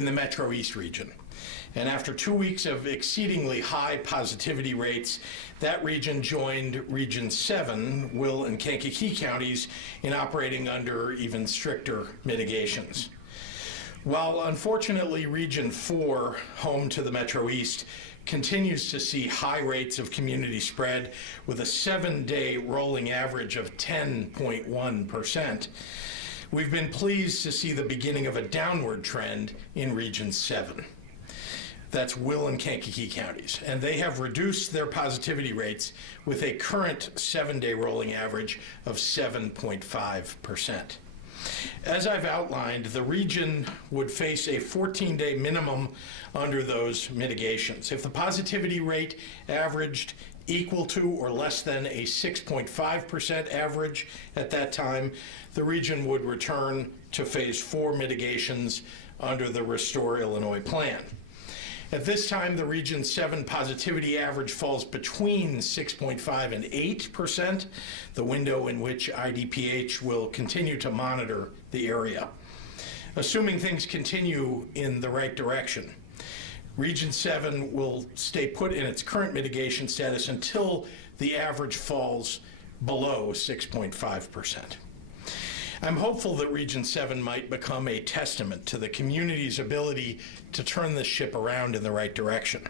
in the Metro East region. And after 2 weeks of exceedingly high positivity rates, that region joined Region 7, Will and Kankakee counties, in operating under even stricter mitigations. While unfortunately Region 4, home to the Metro East, continues to see high rates of community spread with a 7-day rolling average of 10.1%, we've been pleased to see the beginning of a downward trend in Region 7. That's Will and Kankakee counties, and they have reduced their positivity rates with a current 7-day rolling average of 7.5%. As I've outlined, the region would face a 14-day minimum under those mitigations. If the positivity rate averaged equal to or less than a 6.5% average at that time, the region would return to Phase 4 mitigations under the Restore Illinois plan. At this time, the Region 7 positivity average falls between 6.5 and 8%, the window in which IDPH will continue to monitor the area. Assuming things continue in the right direction, Region 7 will stay put in its current mitigation status until the average falls below 6.5%. I'm hopeful that Region 7 might become a testament to the community's ability to turn this ship around in the right direction.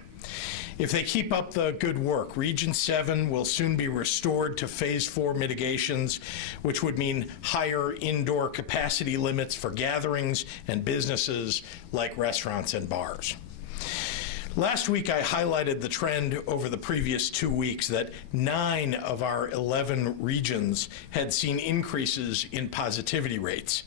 If they keep up the good work, Region 7 will soon be restored to Phase 4 mitigations, which would mean higher indoor capacity limits for gatherings and businesses like restaurants and bars. Last week, I highlighted the trend over the previous 2 weeks that 9 of our 11 regions had seen increases in positivity rates.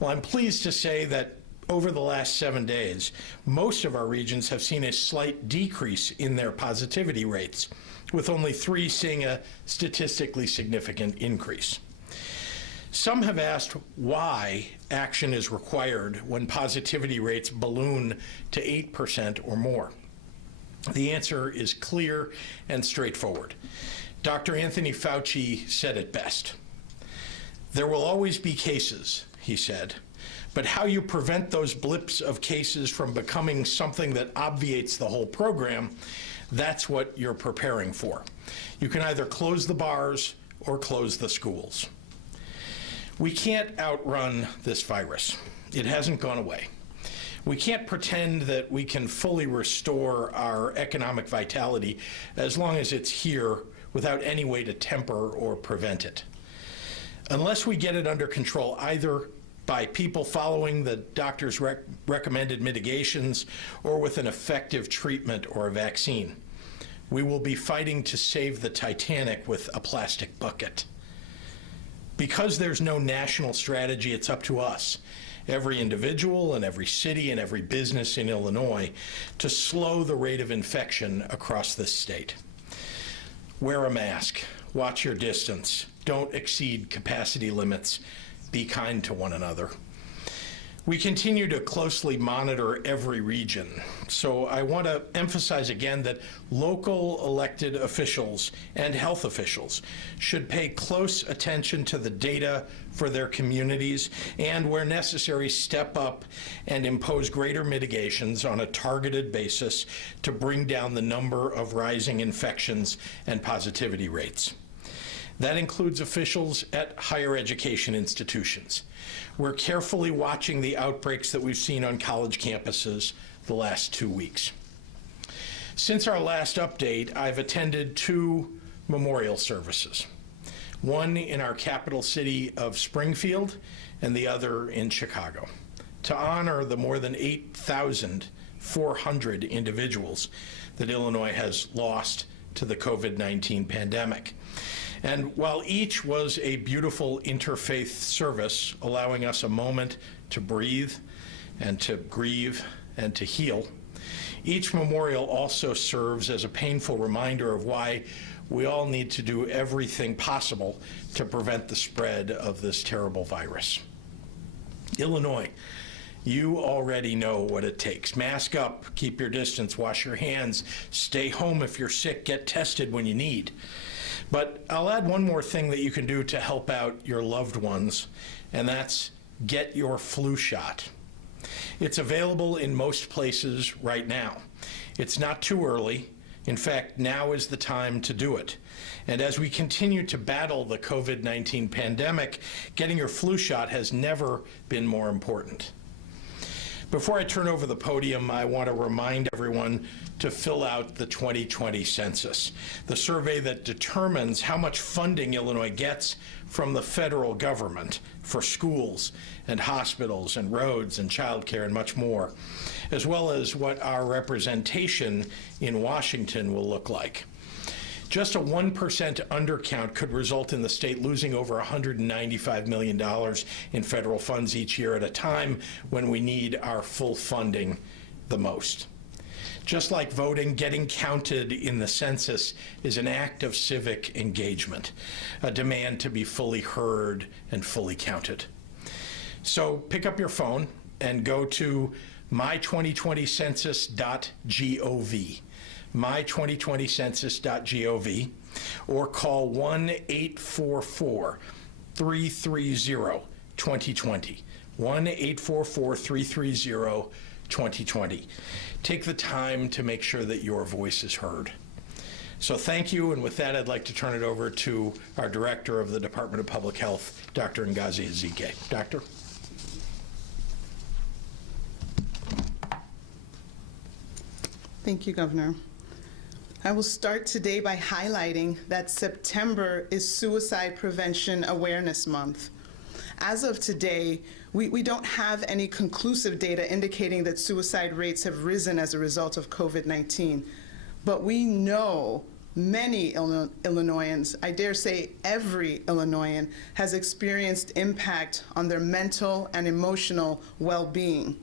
Well, I'm pleased to say that over the last 7 days, most of our regions have seen a slight decrease in their positivity rates, with only 3 seeing a statistically significant increase. Some have asked why action is required when positivity rates balloon to 8% or more. The answer is clear and straightforward. Dr. Anthony Fauci said it best. There will always be cases, he said, but how you prevent those blips of cases from becoming something that obviates the whole program, that's what you're preparing for. You can either close the bars or close the schools. We can't outrun this virus. It hasn't gone away. We can't pretend that we can fully restore our economic vitality as long as it's here without any way to temper or prevent it. Unless we get it under control either by people following the doctor's recommended mitigations or with an effective treatment or a vaccine, we will be fighting to save the Titanic with a plastic bucket. Because there's no national strategy, it's up to us, every individual and every city and every business in Illinois, to slow the rate of infection across this state. Wear a mask, watch your distance, don't exceed capacity limits, be kind to one another. We continue to closely monitor every region, so I want to emphasize again that local elected officials and health officials should pay close attention to the data for their communities and, where necessary, step up and impose greater mitigations on a targeted basis to bring down the number of rising infections and positivity rates. That includes officials at higher education institutions. We're carefully watching the outbreaks that we've seen on college campuses the last 2 weeks. Since our last update, I've attended 2 memorial services, one in our capital city of Springfield and the other in Chicago, to honor the more than 8,400 individuals that Illinois has lost to the COVID-19 pandemic. And while each was a beautiful interfaith service, allowing us a moment to breathe and to grieve and to heal, each memorial also serves as a painful reminder of why we all need to do everything possible to prevent the spread of this terrible virus. Illinois, you already know what it takes. Mask up, keep your distance, wash your hands, stay home if you're sick, get tested when you need. But I'll add one more thing that you can do to help out your loved ones, and that's get your flu shot. It's available in most places right now. It's not too early. In fact, now is the time to do it. And as we continue to battle the COVID-19 pandemic, getting your flu shot has never been more important. Before I turn over the podium, I want to remind everyone to fill out the 2020 census, the survey that determines how much funding Illinois gets from the federal government for schools and hospitals and roads and childcare and much more, as well as what our representation in Washington will look like. Just a 1% undercount could result in the state losing over $195 million in federal funds each year at a time when we need our full funding the most. Just like voting, getting counted in the census is an act of civic engagement, a demand to be fully heard and fully counted. So pick up your phone and go to my2020census.gov. my2020census.gov, or call 1-844-330-2020, 1-844-330-2020. Take the time to make sure that your voice is heard. So thank you, and with that, I'd like to turn it over to our Director of the Department of Public Health, Dr. Ngozi Ezike. Doctor? Thank you, Governor. I will start today by highlighting that September is Suicide Prevention Awareness Month. As of today, we don't have any conclusive data indicating that suicide rates have risen as a result of COVID-19, but we know many Illinoisans, I dare say every Illinoisan, has experienced impact on their mental and emotional well-being,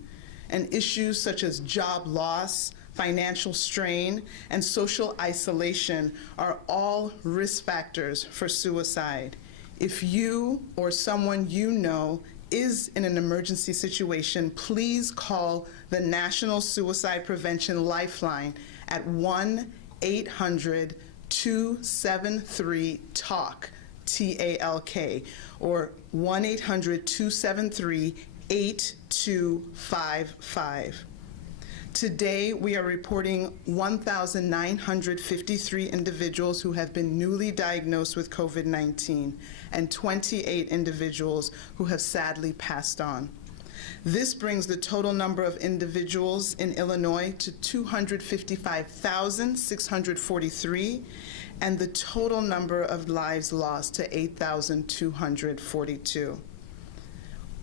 and issues such as job loss, financial strain, and social isolation are all risk factors for suicide. If you or someone you know is in an emergency situation, please call the National Suicide Prevention Lifeline at 1-800-273-TALK, T-A-L-K, or 1-800-273-8255. Today, we are reporting 1,953 individuals who have been newly diagnosed with COVID-19 and 28 individuals who have sadly passed on. This brings the total number of individuals in Illinois to 255,643, and the total number of lives lost to 8,242.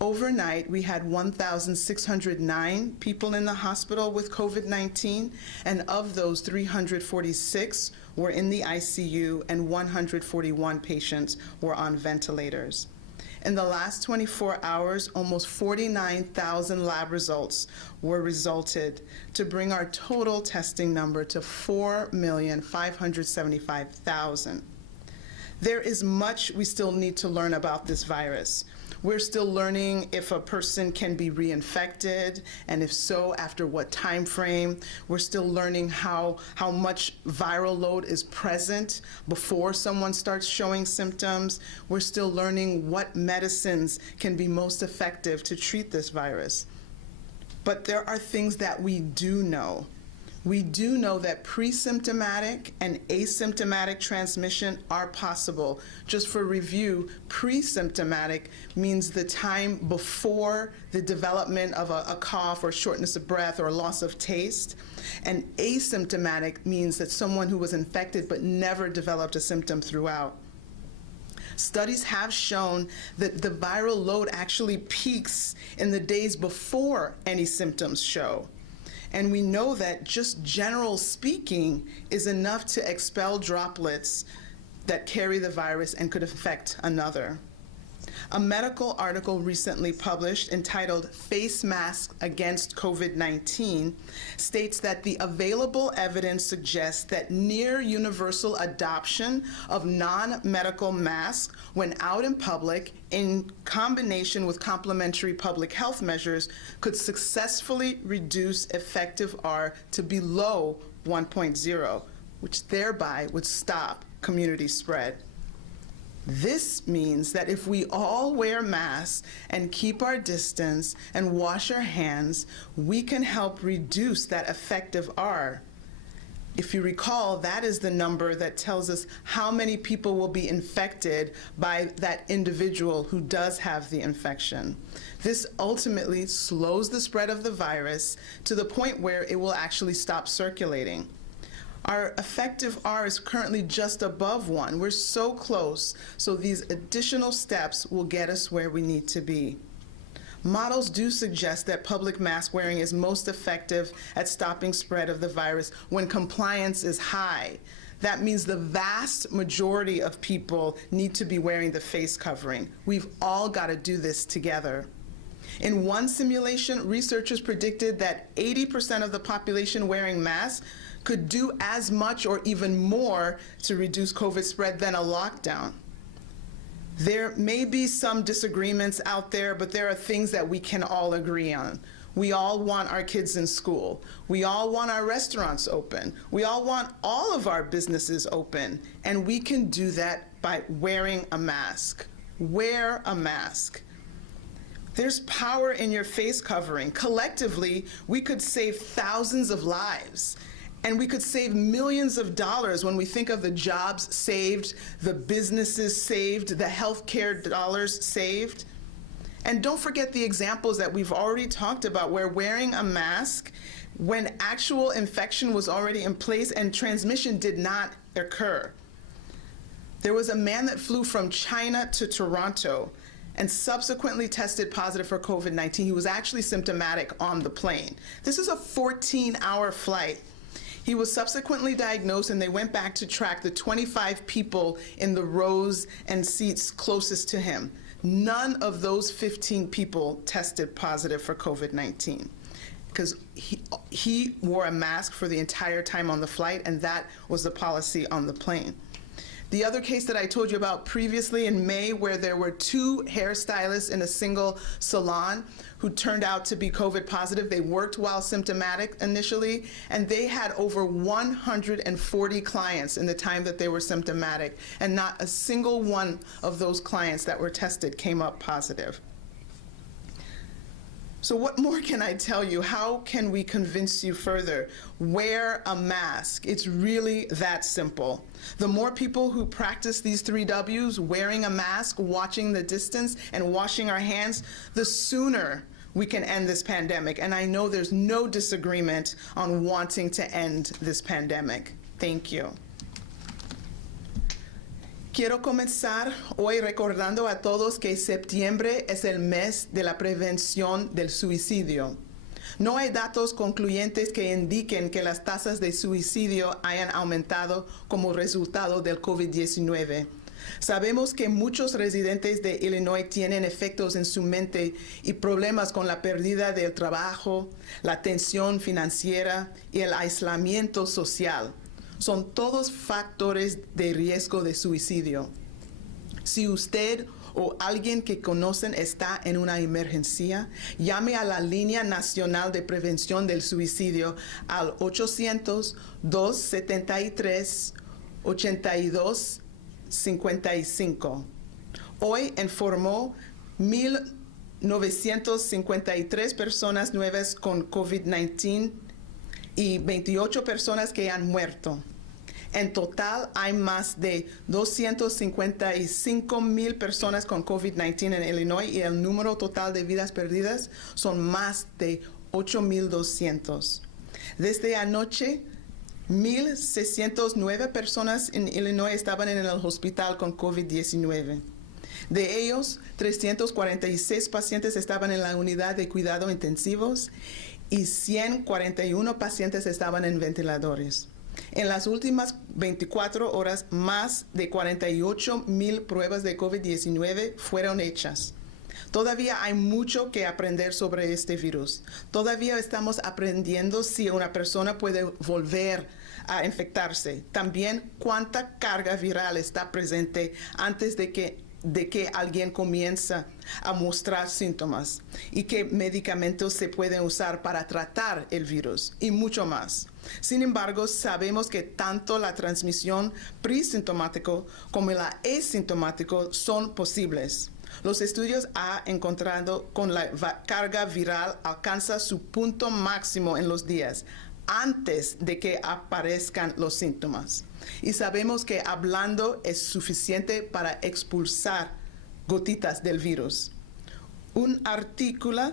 Overnight, we had 1,609 people in the hospital with COVID-19, and of those, 346 were in the ICU and 141 patients were on ventilators. In the last 24 hours, almost 49,000 lab results were resulted to bring our total testing number to 4,575,000. There is much we still need to learn about this virus. We're still learning if a person can be reinfected, and if so, after what time frame. We're still learning how much viral load is present before someone starts showing symptoms. We're still learning what medicines can be most effective to treat this virus. But there are things that we do know. We do know that pre-symptomatic and asymptomatic transmission are possible. Just for review, pre-symptomatic means the time before the development of a cough or shortness of breath or loss of taste. And asymptomatic means that someone who was infected but never developed a symptom throughout. Studies have shown that the viral load actually peaks in the days before any symptoms show. And we know that just general speaking is enough to expel droplets that carry the virus and could affect another. A medical article recently published entitled "Face Masks Against COVID-19" states that the available evidence suggests that near universal adoption of non-medical masks when out in public in combination with complementary public health measures could successfully reduce effective R to below 1.0, which thereby would stop community spread. This means that if we all wear masks and keep our distance and wash our hands, we can help reduce that effective R. If you recall, that is the number that tells us how many people will be infected by that individual who does have the infection. This ultimately slows the spread of the virus to the point where it will actually stop circulating. Our effective R is currently just above 1. We're so close, so these additional steps will get us where we need to be. Models do suggest that public mask wearing is most effective at stopping spread of the virus when compliance is high. That means the vast majority of people need to be wearing the face covering. We've all got to do this together. In one simulation, researchers predicted that 80% of the population wearing masks could do as much or even more to reduce COVID spread than a lockdown. There may be some disagreements out there, but there are things that we can all agree on. We all want our kids in school. We all want our restaurants open. We all want all of our businesses open. And we can do that by wearing a mask. Wear a mask. There's power in your face covering. Collectively, we could save thousands of lives. And we could save millions of dollars when we think of the jobs saved, the businesses saved, the healthcare dollars saved. And don't forget the examples that we've already talked about where wearing a mask when actual infection was already in place and transmission did not occur. There was a man that flew from China to Toronto and subsequently tested positive for COVID-19. He was actually symptomatic on the plane. This is a 14-hour flight. He was subsequently diagnosed, and they went back to track the 25 people in the rows and seats closest to him. None of those 15 people tested positive for COVID-19 because he wore a mask for the entire time on the flight, and that was the policy on the plane. The other case that I told you about previously in May, where there were 2 hairstylists in a single salon who turned out to be COVID positive. They worked while symptomatic initially, and they had over 140 clients in the time that they were symptomatic, and not a single one of those clients that were tested came up positive. So what more can I tell you? How can we convince you further? Wear a mask. It's really that simple. The more people who practice these 3 W's, wearing a mask, watching the distance, and washing our hands, the sooner we can end this pandemic. And I know there's no disagreement on wanting to end this pandemic. Thank you. Quiero comenzar hoy recordando a todos que septiembre es el mes de la prevención del suicidio. No hay datos concluyentes que indiquen que las tasas de suicidio hayan aumentado como resultado del COVID-19. Sabemos que muchos residentes de Illinois tienen efectos en su mente y problemas con la pérdida del trabajo, la tensión financiera y el aislamiento social. Son todos factores de riesgo de suicidio. Si usted o alguien que conocen está en una emergencia, llame a la Línea Nacional de Prevención del Suicidio al 800-273-8255. Hoy informó 1,953 personas nuevas con COVID-19 y 28 personas que han muerto. En total, hay más de 255,000 personas con COVID-19 en Illinois y el número total de vidas perdidas son más de 8,200. Desde anoche, 1,609 personas en Illinois estaban en el hospital con COVID-19. De ellos, 346 pacientes estaban en la unidad de cuidado intensivos y 141 pacientes estaban en ventiladores. En las últimas 24 horas, más de 48,000 pruebas de COVID-19 fueron hechas. Todavía hay mucho que aprender sobre este virus. Todavía estamos aprendiendo si una persona puede volver a infectarse. También cuánta carga viral está presente antes de que de que alguien comienza a mostrar síntomas y qué medicamentos se pueden usar para tratar el virus y mucho más. Sin embargo, sabemos que tanto la transmisión presintomático como la asintomático son posibles. Los estudios han encontrado con la carga viral alcanza su punto máximo en los días antes de que aparezcan los síntomas. Y sabemos que hablando es suficiente para expulsar gotitas del virus. Un artículo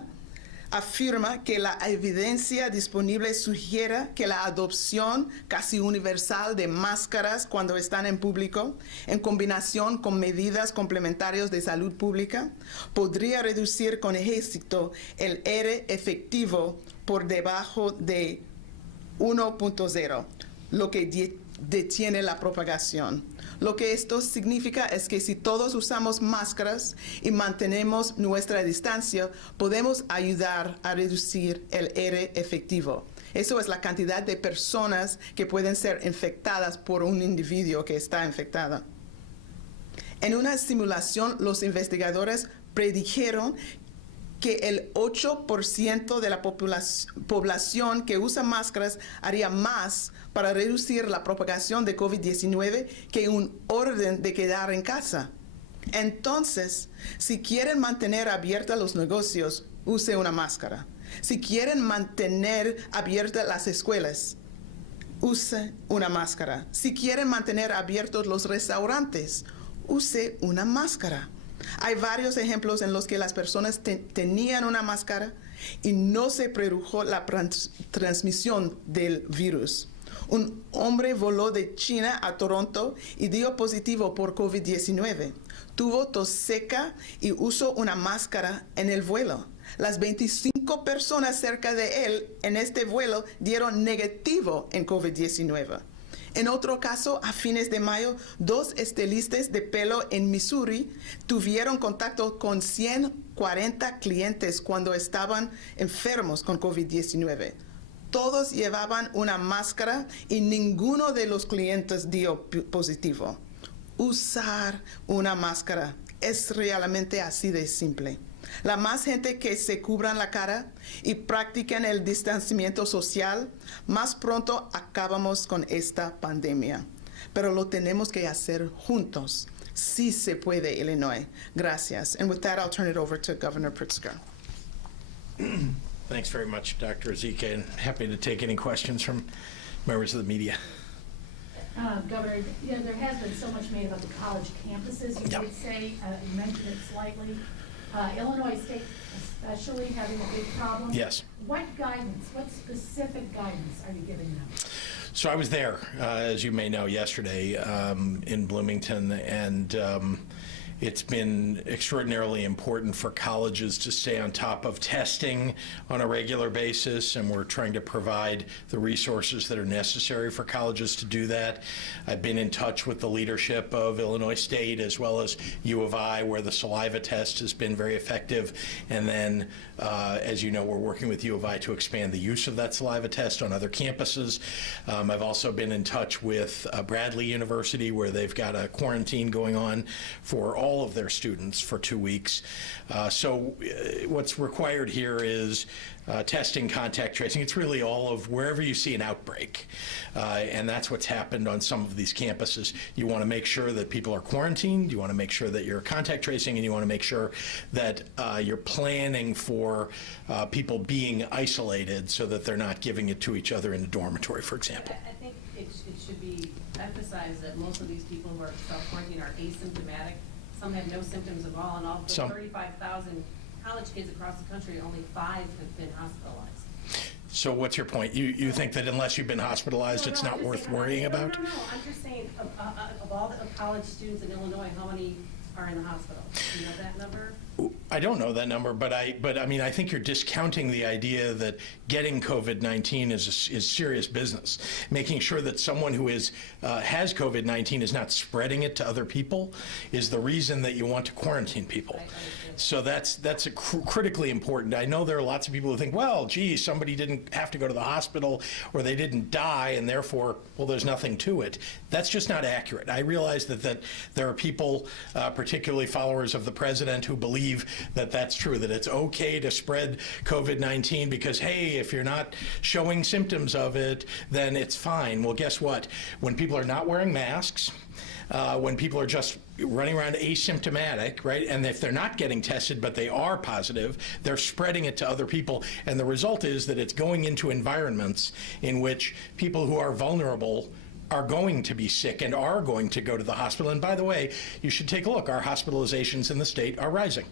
afirma que la evidencia disponible sugiere que la adopción casi universal de máscaras cuando están en público, en combinación con medidas complementarias de salud pública, podría reducir con éxito el R efectivo por debajo de 1.0, lo que detiene la propagación. Lo que esto significa es que si todos usamos máscaras y mantenemos nuestra distancia, podemos ayudar a reducir el R efectivo. Eso es la cantidad de personas que pueden ser infectadas por un individuo que está infectado. En una simulación, los investigadores predijeron que el 8% de la población que usa máscaras haría más para reducir la propagación de COVID-19 que un orden de quedar en casa. Entonces, si quieren mantener abiertos los negocios, use una máscara. Si quieren mantener abiertas las escuelas, use una máscara. Si quieren mantener abiertos los restaurantes, use una máscara. Hay varios ejemplos en los que las personas tenían una máscara y no se produjo la transmisión del virus. Un hombre voló de China a Toronto y dio positivo por COVID-19. Tuvo tos seca y usó una máscara en el vuelo. Las 25 personas cerca de él en este vuelo dieron negativo en COVID-19. En otro caso, a fines de mayo, 2 estilistas de pelo en Missouri tuvieron contacto con 140 clientes cuando estaban enfermos con COVID-19. Todos llevaban una máscara y ninguno de los clientes dio positivo. Usar una máscara es realmente así de simple. La más gente que se cubran la cara y practiquen el distanciamiento social, más pronto acabamos con esta pandemia. Pero lo tenemos que hacer juntos. Sí se puede, Illinois. Gracias. And with that, I'll turn it over to Governor Pritzker. Thanks very much, Dr. Ezike, and happy to take any questions from members of the media. Governor, you know, there has been so much made about the college campuses. You Yep. did say, you mentioned it slightly. Illinois State especially having a big problem. Yes. What guidance, what specific guidance are you giving them? So I was there, as you may know, yesterday in Bloomington, and it's been extraordinarily important for colleges to stay on top of testing on a regular basis, and we're trying to provide the resources that are necessary for colleges to do that. I've been in touch with the leadership of Illinois State as well as U of I, where the saliva test has been very effective, and then, as you know, we're working with U of I to expand the use of that saliva test on other campuses. I've also been in touch with Bradley University, where they've got a quarantine going on for all of their students for 2 weeks. So what's required here is testing, contact tracing. It's really all of wherever you see an outbreak. And that's what's happened on some of these campuses. You want to make sure that people are quarantined, you want to make sure that you're contact tracing, and you want to make sure that you're planning for people being isolated so that they're not giving it to each other in a dormitory, for example. I think it should be emphasized that most of these people who are self-quarantined are asymptomatic. Some have no symptoms at all, and of the 35,000 college kids across the country, only 5 have been hospitalized. So what's your point? You think that unless you've been hospitalized, it's not worth worrying about? No, I'm just saying, of all the college students in Illinois, how many are in the hospital? Do you know that number? I don't know that number, but I mean, I think you're discounting the idea that getting COVID-19 is serious business. Making sure that someone who has COVID-19 is not spreading it to other people is the reason that you want to quarantine people. So that's a critically important. I know there are lots of people who think, well, gee, somebody didn't have to go to the hospital or they didn't die and therefore, well, there's nothing to it. That's just not accurate. I realize that there are people, particularly followers of the president, who believe that that's true, that it's okay to spread COVID-19 because, hey, if you're not showing symptoms of it, then it's fine. Well, guess what? When people are not wearing masks, when people are just running around asymptomatic, right, and if they're not getting tested but they are positive, they're spreading it to other people, and the result is that it's going into environments in which people who are vulnerable are going to be sick and are going to go to the hospital. And by the way, you should take a look. Our hospitalizations in the state are rising.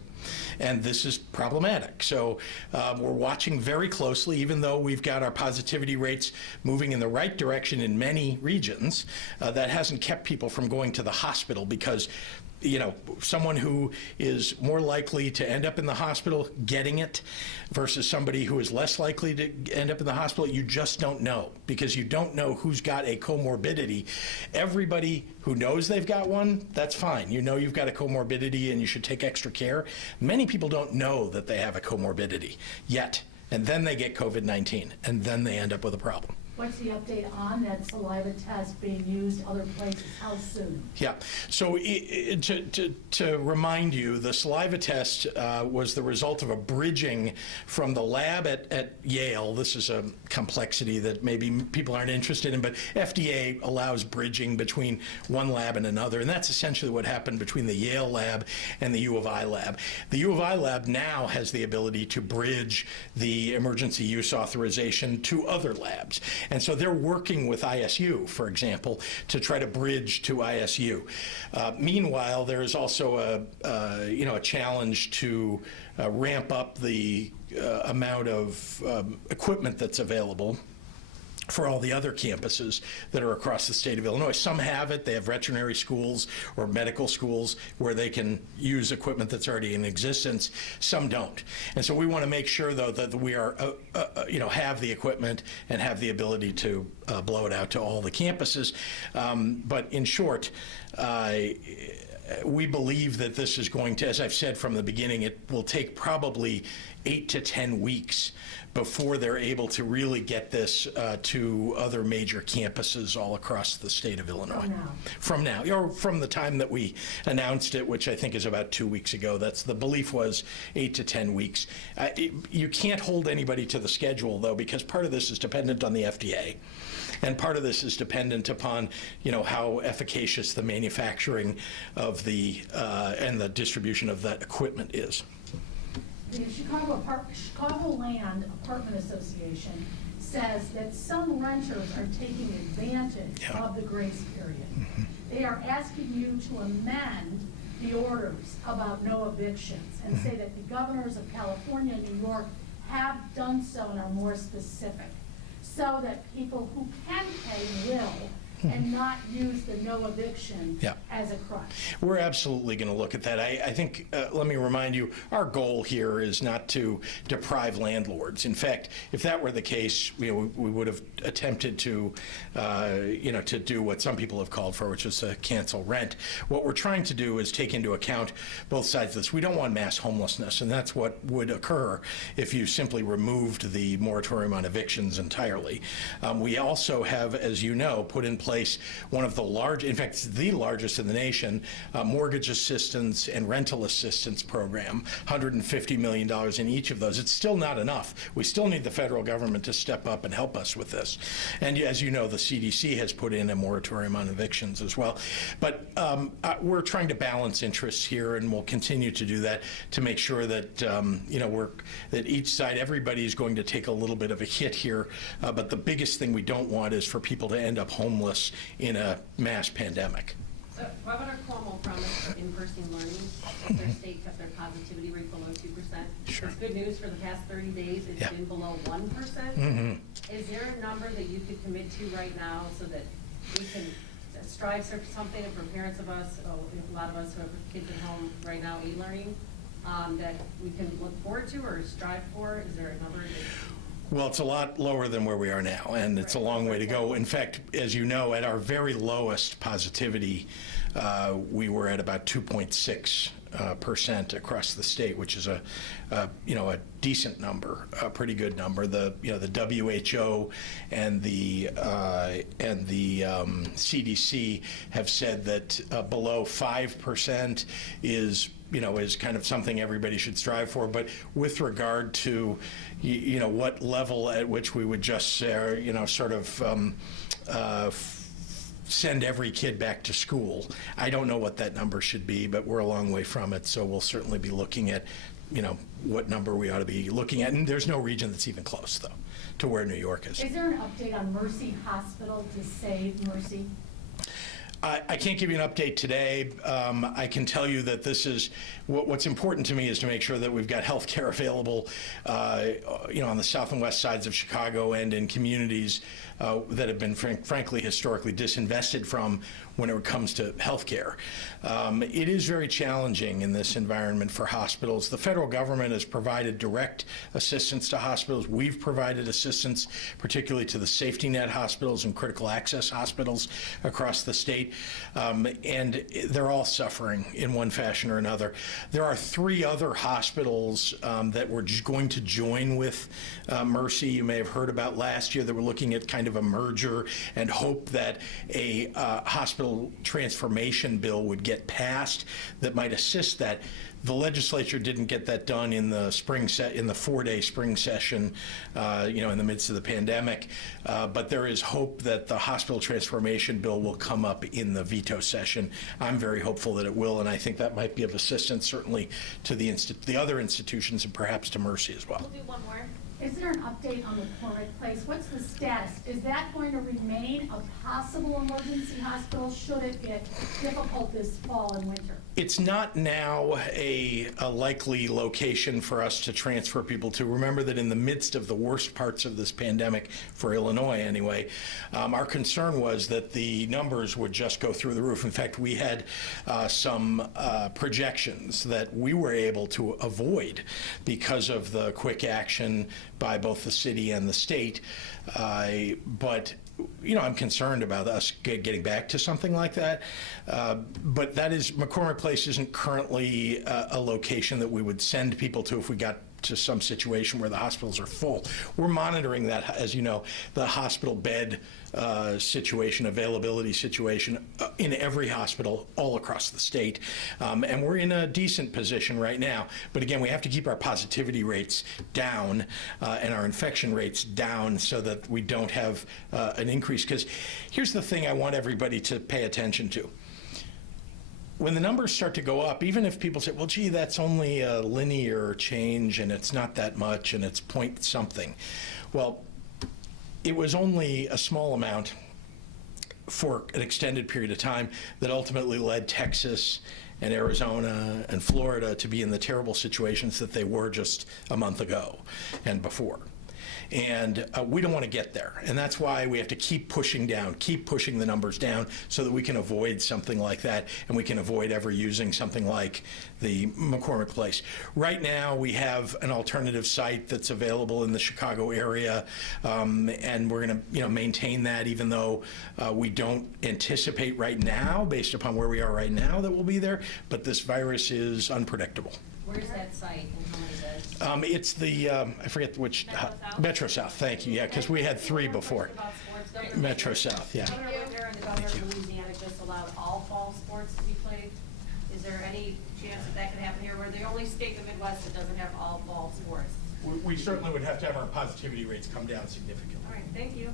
And this is problematic. So we're watching very closely, even though we've got our positivity rates moving in the right direction in many regions. That hasn't kept people from going to the hospital because, you know, someone who is more likely to end up in the hospital getting it versus somebody who is less likely to end up in the hospital, you just don't know, because you don't know who's got a comorbidity. Everybody who knows they've got one, that's fine. You know you've got a comorbidity and you should take extra care. Many people don't know that they have a comorbidity yet, and then they get COVID-19, and then they end up with a problem. What's the update on that saliva test being used other places? How soon? Yeah. So to remind you, the saliva test was the result of a bridging from the lab at Yale. This is a complexity that maybe people aren't interested in, but FDA allows bridging between one lab and another, and that's essentially what happened between the Yale lab and the U of I lab. The U of I lab now has the ability to bridge the emergency use authorization to other labs. And so they're working with ISU, for example, to try to bridge to ISU. Meanwhile, there is also a challenge to ramp up the amount of equipment that's available for all the other campuses that are across the state of Illinois. Some have it. They have veterinary schools or medical schools where they can use equipment that's already in existence. Some don't. And so we want to make sure, though, that we are, have the equipment and have the ability to blow it out to all the campuses. But in short, we believe that this is going to, as I've said from the beginning, it will take probably 8 to 10 weeks before they're able to really get this to other major campuses all across the state of Illinois. From now, or from the time that we announced it, which I think is about 2 weeks ago. That's the belief was 8 to 10 weeks. You can't hold anybody to the schedule, though, because part of this is dependent on the FDA. And part of this is dependent upon, how efficacious the manufacturing of the and the distribution of that equipment is. The Chicagoland Apartment Association says that some renters are taking advantage of the grace period. Mm-hmm. They are asking you to amend the orders about no evictions and say that the governors of California and New York have done so and are more specific, so that people who can pay will and not use the no eviction as a crutch. We're absolutely going to look at that. I think, let me remind you, our goal here is not to deprive landlords. In fact, if that were the case, we would have attempted to, to do what some people have called for, which is cancel rent. What we're trying to do is take into account both sides of this. We don't want mass homelessness, and that's what would occur if you simply removed the moratorium on evictions entirely. We also have, as you know, put in place one of the in fact, the largest in the nation, mortgage assistance and rental assistance program, $150 million in each of those. It's still not enough. We still need the federal government to step up and help us with this. And as you know, the CDC has put in a moratorium on evictions as well. But we're trying to balance interests here, and we'll continue to do that to make sure that, that each side, everybody is going to take a little bit of a hit here. But the biggest thing we don't want is for people to end up homeless in a mass pandemic. So Governor Cuomo promised for in-person learning if their state kept their positivity rate below 2%. Sure. It's good news for the past 30 days. It's been below 1%. Mm-hmm. Is there a number that you could commit to right now so that we can strive for something for parents of us, a lot of us who have kids at home right now e-learning, that we can look forward to or strive for? Is there a number that... Well, it's a lot lower than where we are now, and it's a long way to go. In fact, as you know, at our very lowest positivity, we were at about 2.6 percent across the state, which is a decent number, a pretty good number. The WHO and the CDC have said that below 5% is kind of something everybody should strive for. But with regard to what level at which we would just sort of send every kid back to school, I don't know what that number should be, but we're a long way from it. So we'll certainly be looking at what number we ought to be looking at. And there's no region that's even close, though, to where New York is. Is there an update on Mercy Hospital to save Mercy? I can't give you an update today. I can tell you that this is what's important to me is to make sure that we've got health care available, on the south and west sides of Chicago and in communities that have been frankly historically disinvested from when it comes to health care. It is very challenging in this environment for hospitals. The federal government has provided direct assistance to hospitals. We've provided assistance, particularly to the safety net hospitals and critical access hospitals across the state, and they're all suffering in one fashion or another. There are 3 other hospitals that were going to join with Mercy. You may have heard about last year that were looking at kind of a merger and hope that a hospital transformation bill would get passed that might assist that. The legislature didn't get that done in the in the 4-day spring session, in the midst of the pandemic. But there is hope that the hospital transformation bill will come up in the veto session. I'm very hopeful that it will, and I think that might be of assistance certainly to the other institutions and perhaps to Mercy as well. We'll do one more. Is there an update on the McCormick Place? What's the status? Is that going to remain a possible emergency hospital should it get difficult this fall and winter? It's not now a likely location for us to transfer people to. Remember that in the midst of the worst parts of this pandemic, for Illinois anyway, our concern was that the numbers would just go through the roof. In fact, we had some projections that we were able to avoid because of the quick action by both the city and the state. But I'm concerned about us getting back to something like that. But McCormick Place isn't currently a location that we would send people to if we got to some situation where the hospitals are full. We're monitoring that, as you know, the hospital bed situation, availability situation in every hospital all across the state. And we're in a decent position right now. But again, we have to keep our positivity rates down and our infection rates down so that we don't have an increase. Because here's the thing I want everybody to pay attention to. When the numbers start to go up, even if people say, well, gee, that's only a linear change and it's not that much and it's point something. Well, it was only a small amount for an extended period of time that ultimately led Texas and Arizona and Florida to be in the terrible situations that they were just a month ago and before. And we don't want to get there. And that's why we have to keep pushing the numbers down so that we can avoid something like that and we can avoid ever using something like the McCormick Place. Right now, we have an alternative site that's available in the Chicago area, and we're going to maintain that even though we don't anticipate right now, based upon where we are right now, that we'll be there. But this virus is unpredictable. Where's that site and how many beds? It's the, I forget which. Metro South, thank you, yeah, because we had 3 before. Metro South, yeah. Governor Whitmer and the governor of Louisiana just allowed all fall sports to be played. Is there any chance that could happen here? We're the only state in the Midwest that doesn't have all fall sports. We certainly would have to have our positivity rates come down significantly. All right, thank you.